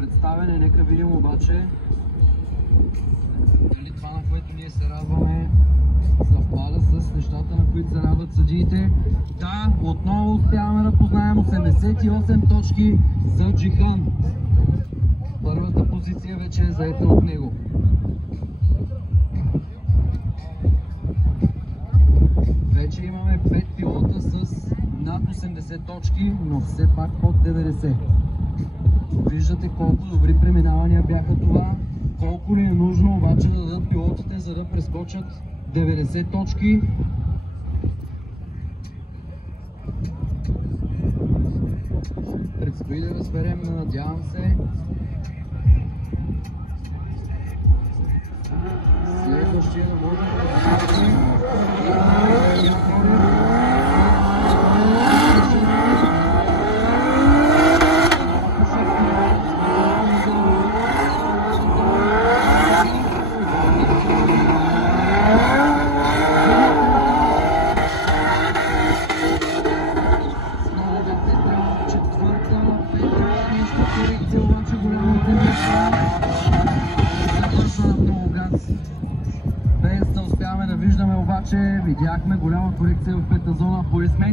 представяне. Нека видим обаче дали това, на което ние се радваме, съвпада с нещата, на които се радват съдиите. Да, отново успяваме да познаем 88 точки за Джихан. Първата позиция вече е заета от него. Вече имаме 5 пилота с над 80 точки, но все пак под 90. Виждате колко добри преминавания бяха това. Колко ли е нужно обаче да дадат пилотите, за да прескочат 90 точки. Предстои да разберем, надявам се. Следващия да може без да успяваме да виждаме, обаче видяхме голяма корекция в пета зона. Аплодисменти!